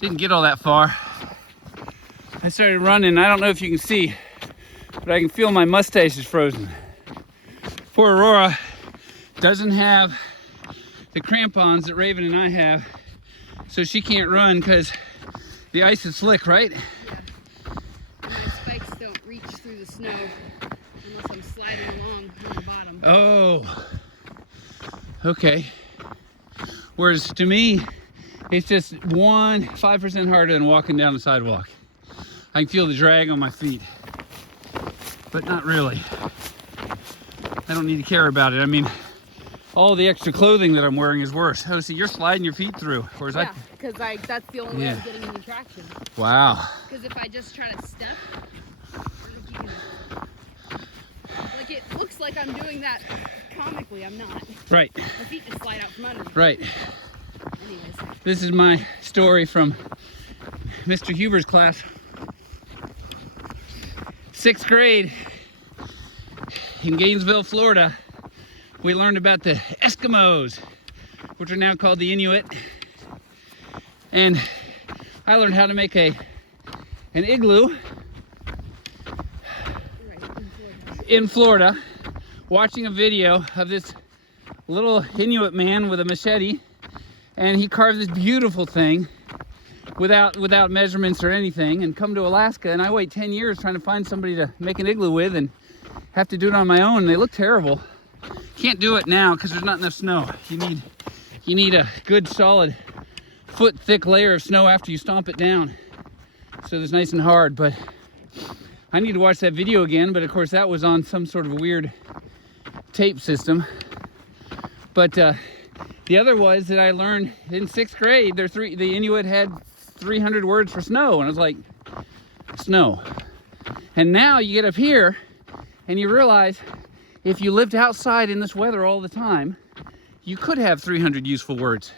Didn't get all that far. I started running. I don't know if you can see, but I can feel my mustache is frozen. Poor Aurora doesn't have the crampons that Raven and I have, so she can't run because the ice is slick, right? Yeah. And my spikes don't reach through the snow unless I'm sliding along on the bottom. Oh, okay. Whereas to me, it's just 5% harder than walking down the sidewalk. I can feel the drag on my feet, but not really. I don't need to care about it. I mean, all the extra clothing that I'm wearing is worse. Oh, see, you're sliding your feet through. Whereas yeah, because that's the only way I'm getting any traction. Wow. Because if I just try to step, I don't know if you can, like it looks like I'm doing that comically, I'm not. Right. My feet just slide out from under me. Right. Anyways. This is my story from Mr. Huber's class. 6th grade in Gainesville, Florida. We learned about the Eskimos, which are now called the Inuit. And I learned how to make an igloo in Florida, watching a video of this little Inuit man with a machete, and he carved this beautiful thing without measurements or anything, and come to Alaska, and I wait 10 years trying to find somebody to make an igloo with and have to do it on my own. They look terrible. Can't do it now because there's not enough snow. You need a good solid foot thick layer of snow after you stomp it down, so it's nice and hard. But I need to watch that video again, but of course that was on some sort of a weird tape system. But the other was that I learned in 6th grade, the Inuit had 300 words for snow, and I was like, snow. And now you get up here and you realize if you lived outside in this weather all the time, you could have 300 useful words.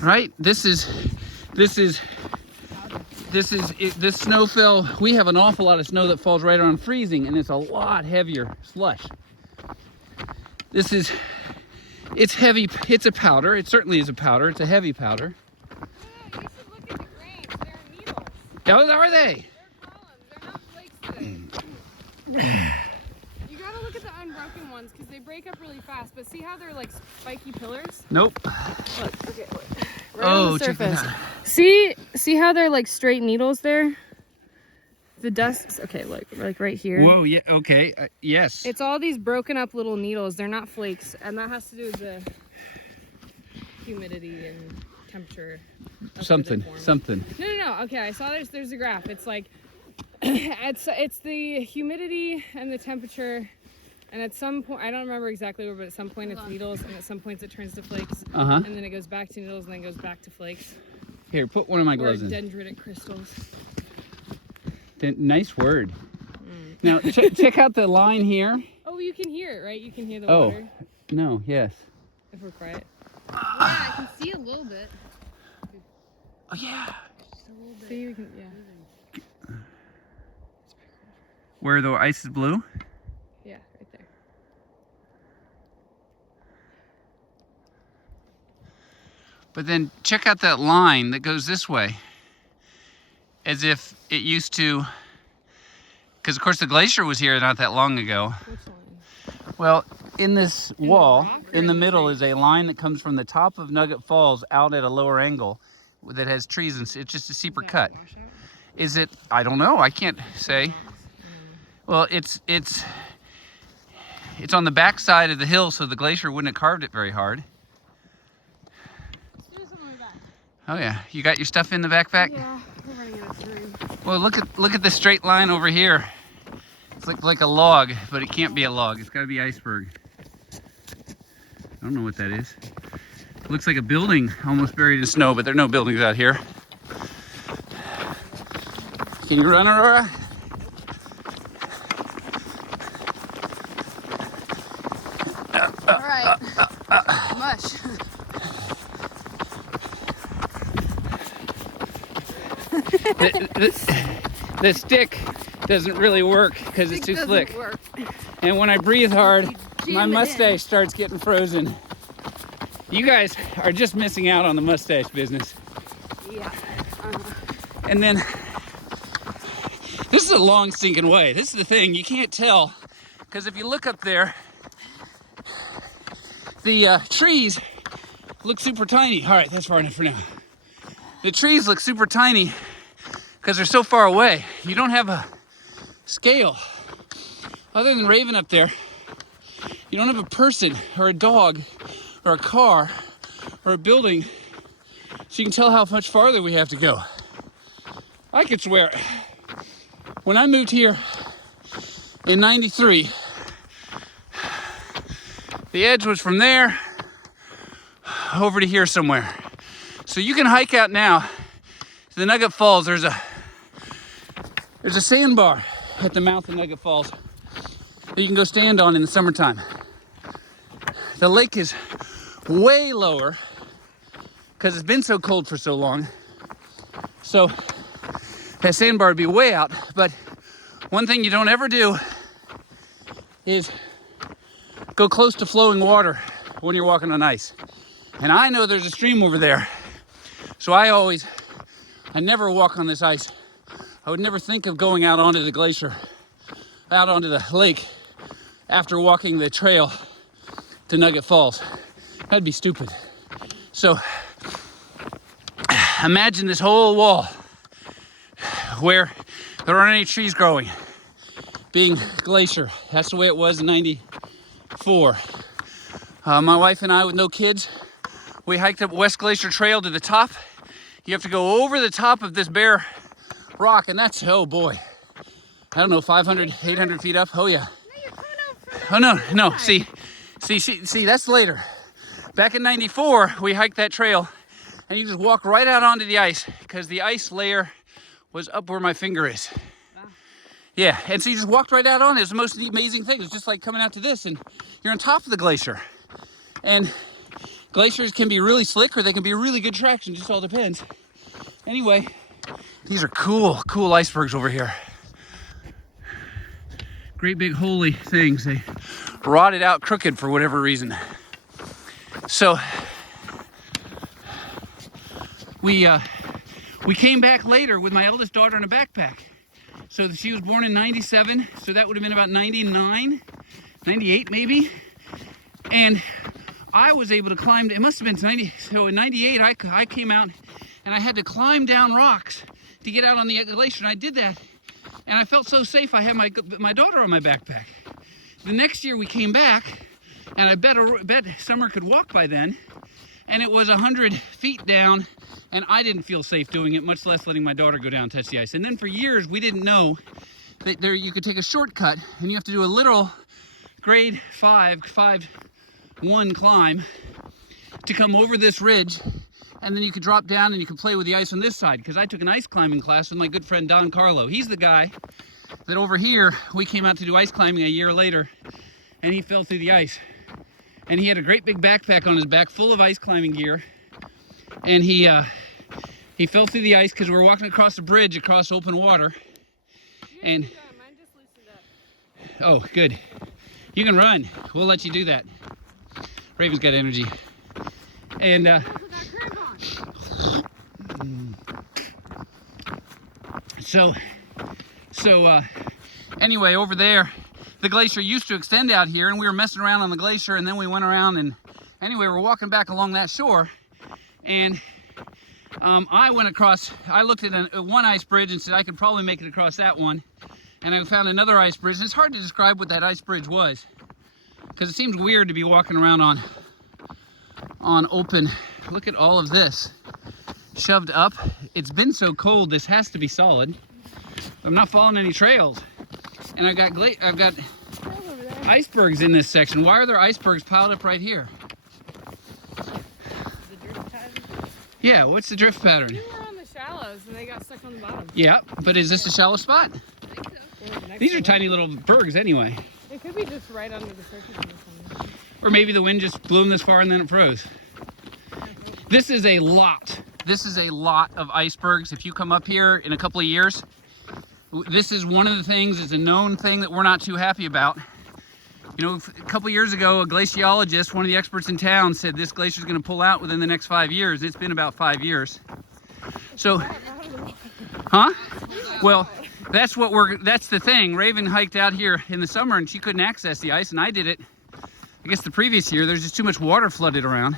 Right? This snow fell. We have an awful lot of snow that falls right around freezing, and it's a lot heavier slush. It's heavy. It's a powder. It certainly is a powder. It's a heavy powder. Yeah, you should look at the grains. They're needles. Oh, are they? They're columns. They're not flakes today. You gotta look at the unbroken ones because they break up really fast. But see how they're like spiky pillars? Nope. Look, okay, look. Right Oh, on the check that surface. out. See how they're like straight needles there? The dust. Okay, look, like right here. Whoa. Yeah. Okay. Yes. It's all these broken up little needles. They're not flakes, and that has to do with the humidity and temperature. Something. No. Okay, I saw there's a graph. It's like it's the humidity and the temperature, and at some point I don't remember exactly where, but at some point it's needles, and at some points it turns to flakes, and then it goes back to needles, and then goes back to flakes. Here, put one of my gloves in. Dendritic crystals. Nice word. Now check out the line here. Oh, you can hear it, right? You can hear the water. Oh, no. Yes. If we're quiet. Yeah, I can see a little bit. Oh yeah. Just a little bit. See, we can, yeah. Where the ice is blue? Yeah, right there. But then check out that line that goes this way. As if it used to, because of course the glacier was here not that long ago. Which line? Well, in this wall, in the middle is a line that comes from the top of Nugget Falls out at a lower angle that has trees, and it's just a steeper cut. Is it? I don't know. I can't say. Well, it's on the back side of the hill, so the glacier wouldn't have carved it very hard. Let's do something like that. Oh yeah, you got your stuff in the backpack? Yeah, we're running out of room. Well, look at the straight line over here. It's like a log, but it can't be a log. It's got to be iceberg. I don't know what that is. It looks like a building almost buried in snow, but there are no buildings out here. Can you run, Aurora? All right. Mush. The stick doesn't really work because it's too slick. And when I breathe hard, my mustache starts getting frozen. You guys are just missing out on the mustache business. Yeah. And then, this is a long stinking way. This is the thing, you can't tell, because if you look up there, the trees look super tiny. All right, that's far enough for now. The trees look super tiny because they're so far away. You don't have a scale. Other than Raven up there, you don't have a person or a dog or a car or a building, so you can tell how much farther we have to go. I could swear, when I moved here in '93, the edge was from there over to here somewhere. So you can hike out now to the Nugget Falls. There's a sandbar at the mouth of Nugget Falls that you can go stand on in the summertime. The lake is way lower because it's been so cold for so long. So that sandbar would be way out. But one thing you don't ever do is go close to flowing water when you're walking on ice. And I know there's a stream over there. So I never walk on this ice. I would never think of going out onto the glacier, out onto the lake after walking the trail to Nugget Falls. That'd be stupid. So imagine this whole wall where there aren't any trees growing, being glacier. That's the way it was in '94. My wife and I, with no kids, we hiked up West Glacier Trail to the top. You have to go over the top of this bare rock, and that's, oh boy, I don't know, 500, 800 feet up. Oh yeah. Oh no, see, that's later. Back in '94, we hiked that trail, and you just walk right out onto the ice, because the ice layer was up where my finger is. Wow. Yeah, and so you just walked right out on it. It's the most amazing thing. It's just like coming out to this, and you're on top of the glacier. And glaciers can be really slick, or they can be really good traction, just all depends. Anyway, these are cool icebergs over here. Great big holy things. They rotted out crooked for whatever reason. So we came back later with my eldest daughter in a backpack. So she was born in '97, so that would have been about '99, '98 maybe. And I was able to climb, it must have been 90, so in '98 I came out and I had to climb down rocks to get out on the glacier, and I did that. And I felt so safe, I had my daughter on my backpack. The next year we came back, and I bet Summer could walk by then, and it was 100 feet down, and I didn't feel safe doing it, much less letting my daughter go down and touch the ice. And then for years, we didn't know that you could take a shortcut, and you have to do a literal grade 5.1 climb to come over this ridge, and then you could drop down and you could play with the ice on this side, because I took an ice climbing class with my good friend Don Carlo. He's the guy that over here, we came out to do ice climbing a year later, and he fell through the ice. And he had a great big backpack on his back full of ice climbing gear, and he fell through the ice because we were walking across a bridge across open water. And mine just loosened up. Oh, good. You can run. We'll let you do that. Raven's got energy. And anyway, over there, the glacier used to extend out here, and we were messing around on the glacier, and then we went around, and anyway, we're walking back along that shore, and I went across, I looked at one ice bridge and said I could probably make it across that one, and I found another ice bridge, and it's hard to describe what that ice bridge was, because it seems weird to be walking around on open. Look at all of this shoved up. It's been so cold, this has to be solid. I'm not following any trails, and I've got icebergs in this section. Why are there icebergs piled up right here? The drift pattern? Yeah, what's the drift pattern? We were on the shallows and they got stuck on the bottom. Yeah, but is this a shallow spot? I think so. These are tiny little bergs anyway. It could be just right under the surface of the sun. Or maybe the wind just blew them this far and then it froze. This is a lot. This is a lot of icebergs. If you come up here in a couple of years, this is one of the things, it's a known thing that we're not too happy about. You know, a couple years ago, a glaciologist, one of the experts in town, said this glacier is going to pull out within the next 5 years. It's been about 5 years. So, huh? Well, that's the thing. Raven hiked out here in the summer and she couldn't access the ice, and I did it, I guess, the previous year. There's just too much water flooded around.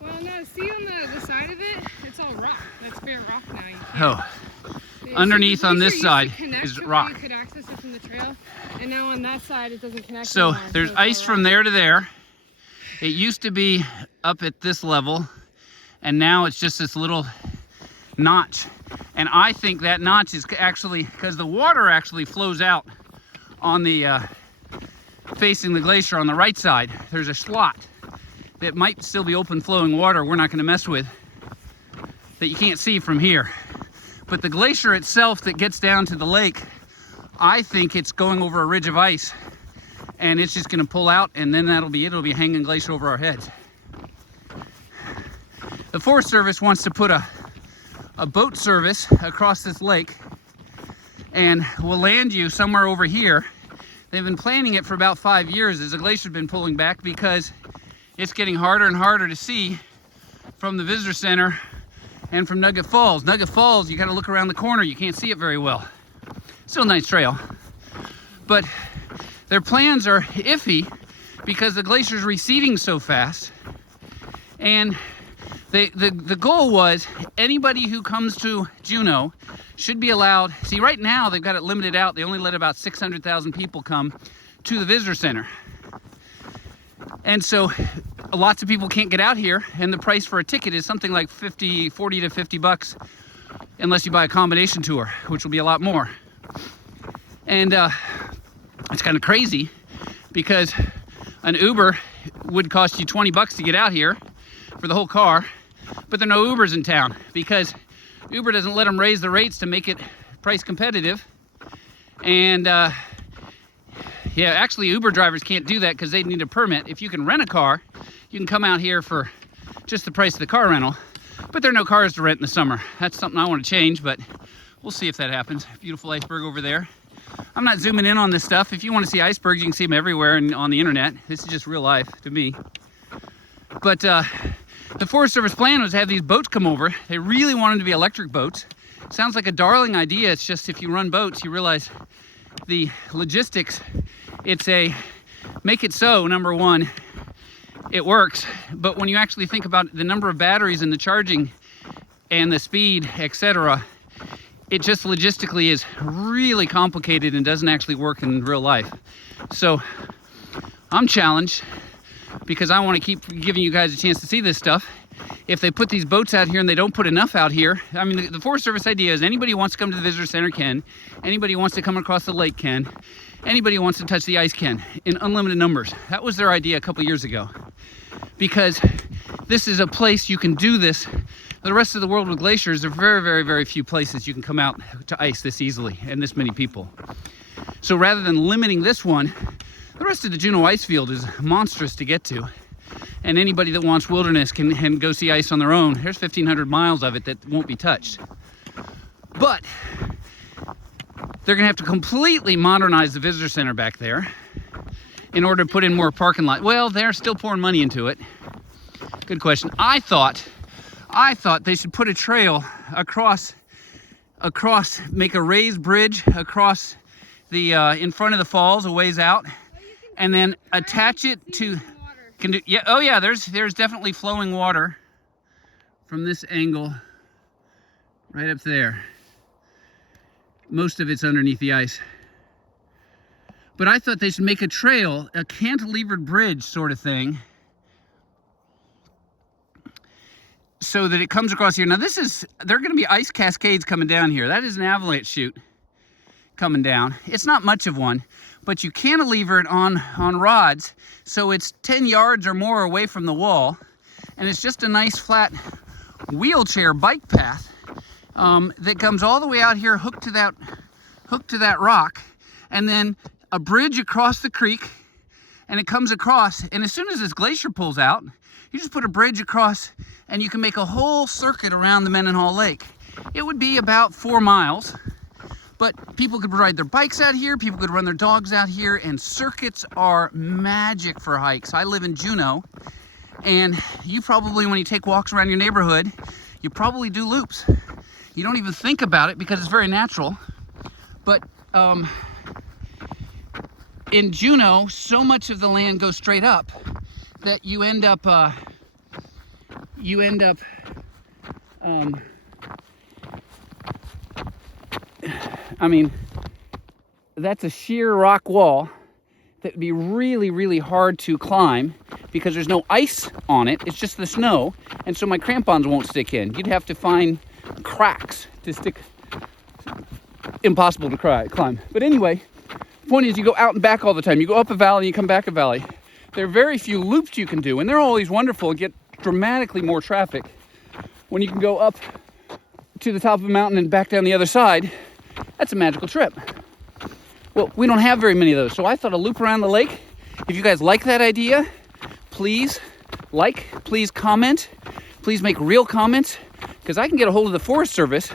Well, no, see on the side of it, it's all rock. That's bare rock now. You can't. Oh. Underneath on this side is rock. You could access it from the trail, and now on that side it doesn't connect. So anymore, there's it's ice all from rock. there to there. It used to be up at this level, and now it's just this little notch. And I think that notch is actually because the water actually flows out on the facing the glacier on the right side. There's a slot that might still be open flowing water we're not going to mess with, that you can't see from here. But the glacier itself that gets down to the lake, I think it's going over a ridge of ice, and it's just going to pull out, and then that'll be it. It'll be hanging glacier over our heads. The Forest Service wants to put a boat service across this lake, and will land you somewhere over here. They've been planning it for about 5 years as the glacier's been pulling back, because it's getting harder and harder to see from the visitor center and from Nugget Falls. Nugget Falls, you gotta look around the corner. You can't see it very well. Still a nice trail. But their plans are iffy because the glacier's receding so fast. And the goal was anybody who comes to Juneau should be allowed. See, right now they've got it limited out. They only let about 600,000 people come to the visitor center. And so lots of people can't get out here, and the price for a ticket is something like 40 to 50 bucks unless you buy a combination tour, which will be a lot more. And it's kind of crazy because an Uber would cost you 20 bucks to get out here for the whole car, but there are no Ubers in town because Uber doesn't let them raise the rates to make it price competitive. And yeah, actually Uber drivers can't do that because they need a permit. If you can rent a car, you can come out here for just the price of the car rental, but there are no cars to rent in the summer. That's something I want to change, but we'll see if that happens. Beautiful iceberg over there. I'm not zooming in on this stuff. If you want to see icebergs, you can see them everywhere and on the internet. This is just real life to me. But the Forest Service plan was to have these boats come over. They really want them to be electric boats. Sounds like a darling idea. It's just if you run boats, you realize the logistics. It's a make it so, number one, it works, but when you actually think about the number of batteries and the charging and the speed, etc., it just logistically is really complicated and doesn't actually work in real life. So I'm challenged because I want to keep giving you guys a chance to see this stuff. If they put these boats out here and they don't put enough out here, I mean, the Forest Service idea is anybody who wants to come to the visitor center can, anybody who wants to come across the lake can, anybody who wants to touch the ice can, in unlimited numbers. That was their idea a couple years ago, because this is a place you can do this. The rest of the world with glaciers, there are very, very, very few places you can come out to ice this easily and this many people. So rather than limiting this one, the rest of the Juneau ice field is monstrous to get to. And anybody that wants wilderness can go see ice on their own. There's 1,500 miles of it that won't be touched. But they're gonna have to completely modernize the visitor center back there in order to put in more parking lot. Well, they're still pouring money into it. Good question. I thought they should put a trail across, make a raised bridge across the in front of the falls a ways out, and then attach it to. Yeah, oh yeah, there's definitely flowing water from this angle right up there. Most of it's underneath the ice. But I thought they should make a trail, a cantilevered bridge sort of thing, so that it comes across here. Now there are gonna be ice cascades coming down here. That is an avalanche chute coming down. It's not much of one, but you cantilever it on rods, so it's 10 yards or more away from the wall, and it's just a nice flat wheelchair bike path that comes all the way out here, hooked to that rock, and then a bridge across the creek, and it comes across, and as soon as this glacier pulls out, you just put a bridge across, and you can make a whole circuit around the Mendenhall Lake. It would be about 4 miles, But people could ride their bikes out here, people could run their dogs out here, and circuits are magic for hikes. I live in Juneau, and you probably, when you take walks around your neighborhood, you probably do loops. You don't even think about it because it's very natural. But in Juneau, so much of the land goes straight up that you end up I mean, that's a sheer rock wall that would be really, really hard to climb because there's no ice on it. It's just the snow, and so my crampons won't stick in. You'd have to find cracks to stick. Impossible to climb. But anyway, the point is you go out and back all the time. You go up a valley, you come back a valley. There are very few loops you can do, and they're always wonderful and get dramatically more traffic. When you can go up to the top of a mountain and back down the other side, that's a magical trip. Well, we don't have very many of those, so I thought a loop around the lake. If you guys like that idea, please like, please comment, please make real comments, because I can get a hold of the Forest Service.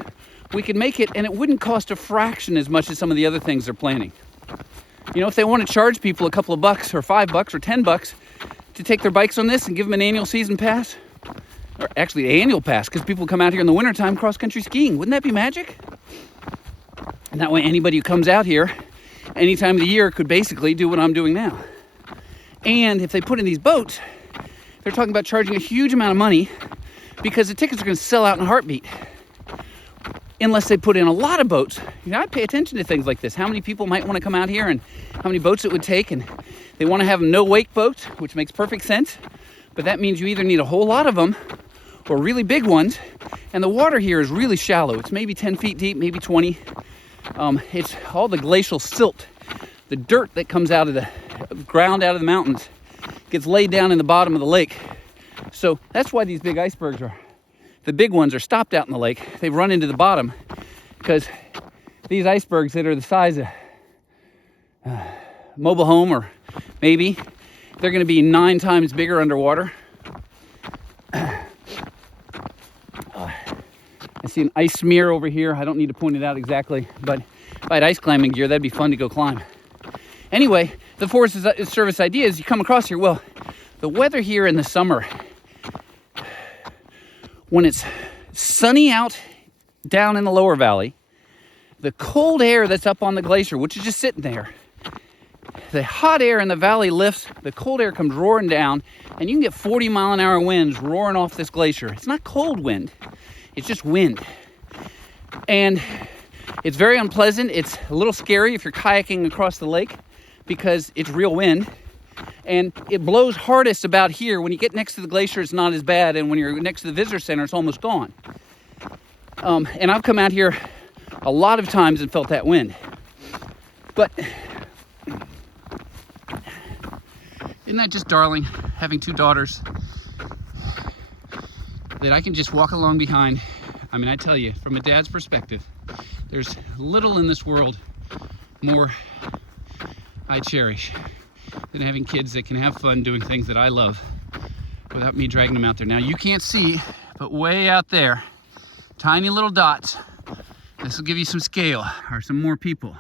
We could make it, and it wouldn't cost a fraction as much as some of the other things they're planning. You know, if they want to charge people a couple of bucks or $5 or $10 to take their bikes on this and give them an annual season pass, or actually an annual pass, because people come out here in the wintertime cross-country skiing. Wouldn't that be magic? And that way anybody who comes out here any time of the year could basically do what I'm doing now. And if they put in these boats, they're talking about charging a huge amount of money because the tickets are going to sell out in a heartbeat. Unless they put in a lot of boats. You know, I pay attention to things like this. How many people might want to come out here and how many boats it would take. And they want to have no-wake boats, which makes perfect sense. But that means you either need a whole lot of them or really big ones. And the water here is really shallow. It's maybe 10 feet deep, maybe 20. It's all the glacial silt. The dirt that comes out of the ground, out of the mountains, gets laid down in the bottom of the lake. So that's why these big icebergs are. The big ones are stopped out in the lake. They run into the bottom because these icebergs that are the size of a mobile home, or maybe, they're going to be 9 times bigger underwater. I see an ice smear over here. I don't need to point it out exactly, but if I had ice climbing gear, that'd be fun to go climb. Anyway, the Forest Service idea is you come across here, well, the weather here in the summer, when it's sunny out down in the lower valley, the cold air that's up on the glacier, which is just sitting there, the hot air in the valley lifts, the cold air comes roaring down, and you can get 40-mile-an-hour winds roaring off this glacier. It's not cold wind, it's just wind. And it's very unpleasant. It's a little scary if you're kayaking across the lake because it's real wind. And it blows hardest about here. When you get next to the glacier, it's not as bad. And when you're next to the visitor center, it's almost gone. And I've come out here a lot of times and felt that wind. But isn't that just darling, having 2 daughters that I can just walk along behind? I mean, I tell you, from a dad's perspective, there's little in this world more I cherish than having kids that can have fun doing things that I love without me dragging them out there. Now, you can't see, but way out there, tiny little dots. This will give you some scale, or some more people.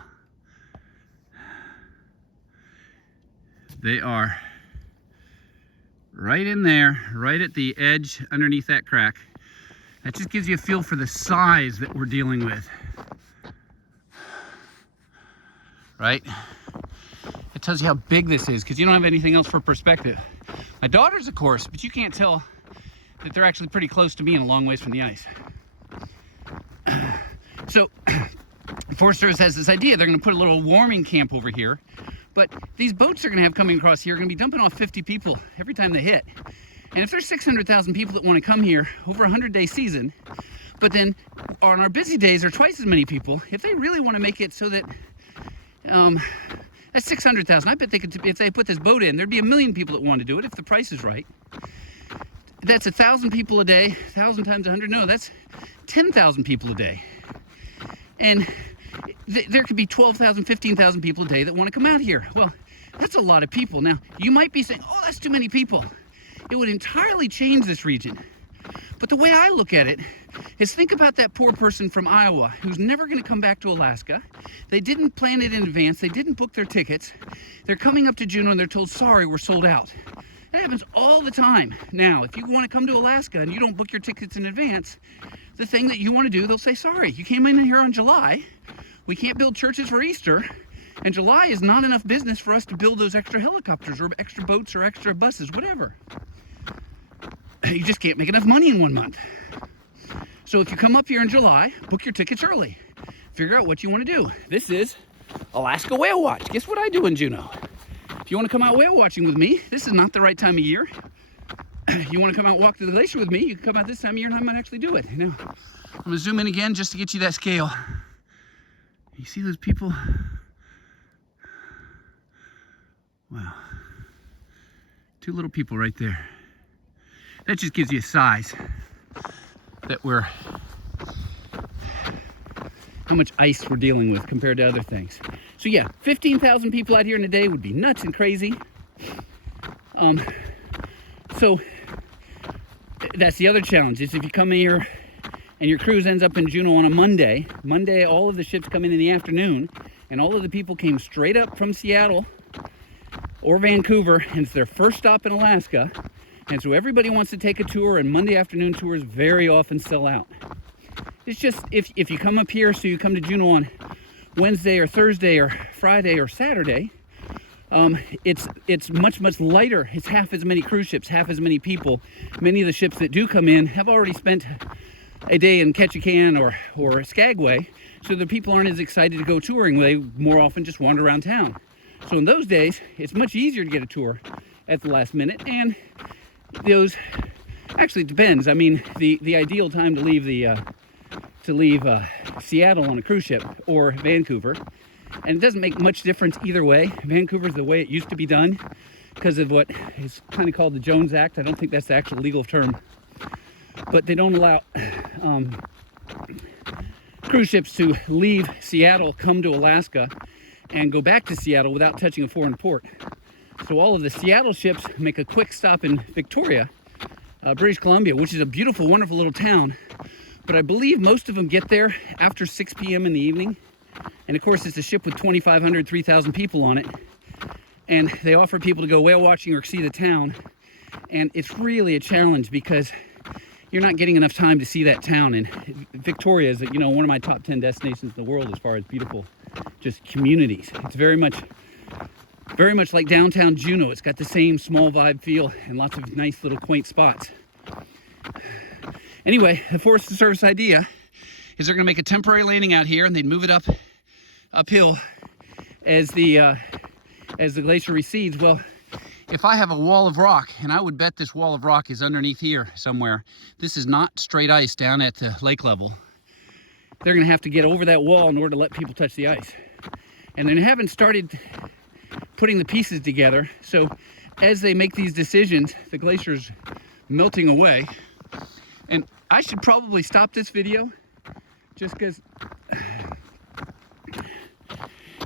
They are right in there, right at the edge underneath that crack. That just gives you a feel for the size that we're dealing with. Right? It tells you how big this is because you don't have anything else for perspective. My daughters, of course, but you can't tell that they're actually pretty close to me and a long ways from the ice. So, the Forest Service has this idea. They're going to put a little warming camp over here, but these boats they're going to have coming across here are going to be dumping off 50 people every time they hit. And if there's 600,000 people that want to come here over a 100-day season, but then on our busy days are twice as many people, if they really want to make it so that that's 600,000. I bet they could, if they put this boat in, there'd be 1 million people that want to do it if the price is right. That's 1,000 people a day. 1,000 times 100. No, that's 10,000 people a day. And there could be 12,000, 15,000 people a day that want to come out here. Well, that's a lot of people. Now, you might be saying, oh, that's too many people. It would entirely change this region. But But the way I look at it is, think about that poor person from Iowa who's never going to come back to Alaska. They didn't plan it in advance. They didn't book their tickets. They're coming up to Juneau and they're told, sorry, we're sold out. That happens all the time. Now, if you want to come to Alaska and you don't book your tickets in advance, the thing that you want to do, they'll say, sorry, you came in here on July. We can't build churches for Easter. And July is not enough business for us to build those extra helicopters or extra boats or extra buses, whatever. You just can't make enough money in 1 month. So if you come up here in July, book your tickets early. Figure out what you want to do. This is Alaska Whale Watch. Guess what I do in Juneau? If you want to come out whale watching with me, this is not the right time of year. You want to come out walk to the glacier with me, you can come out this time of year and I might actually do it. Now, I'm going to zoom in again just to get you that scale. You see those people? Wow. 2 little people right there. That just gives you a size that how much ice we're dealing with compared to other things. So yeah, 15,000 people out here in a day would be nuts and crazy. So that's the other challenge, is if you come here and your cruise ends up in Juneau on a Monday, all of the ships come in the afternoon, and all of the people came straight up from Seattle or Vancouver, and it's their first stop in Alaska. And so everybody wants to take a tour, and Monday afternoon tours very often sell out. It's just, if you come up here, so you come to Juneau on Wednesday or Thursday or Friday or Saturday, it's much lighter. It's half as many cruise ships, half as many people. Many of the ships that do come in have already spent a day in Ketchikan or Skagway, so the people aren't as excited to go touring. They more often just wander around town. So in those days, it's much easier to get a tour at the last minute, and those actually, it depends. I mean, the ideal time to leave Seattle on a cruise ship or Vancouver, and it doesn't make much difference either way. Vancouver's the way it used to be done because of what is kind of called the Jones Act. I don't think that's the actual legal term, but they don't allow cruise ships to leave Seattle, come to Alaska, and go back to Seattle without touching a foreign port. So all of the Seattle ships make a quick stop in Victoria, British Columbia, which is a beautiful, wonderful little town. But I believe most of them get there after 6 p.m. in the evening. And of course, it's a ship with 2,500, 3,000 people on it. And they offer people to go whale watching or see the town. And it's really a challenge because you're not getting enough time to see that town. And Victoria is, one of my top 10 destinations in the world as far as beautiful, just communities. It's very much like downtown Juneau. It's got the same small vibe feel and lots of nice little quaint spots. Anyway, the Forest Service idea is they're going to make a temporary landing out here, and they'd move it uphill as the glacier recedes. Well, if I have a wall of rock, and I would bet this wall of rock is underneath here somewhere, this is not straight ice down at the lake level. They're going to have to get over that wall in order to let people touch the ice. And they haven't started putting the pieces together. So as they make these decisions, the glacier's melting away. And I should probably stop this video just because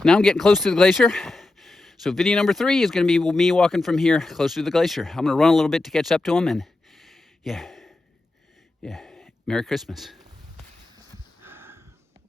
now I'm getting close to the glacier. So video number 3 is going to be me walking from here closer to the glacier. I'm going to run a little bit to catch up to them, and yeah, Merry Christmas.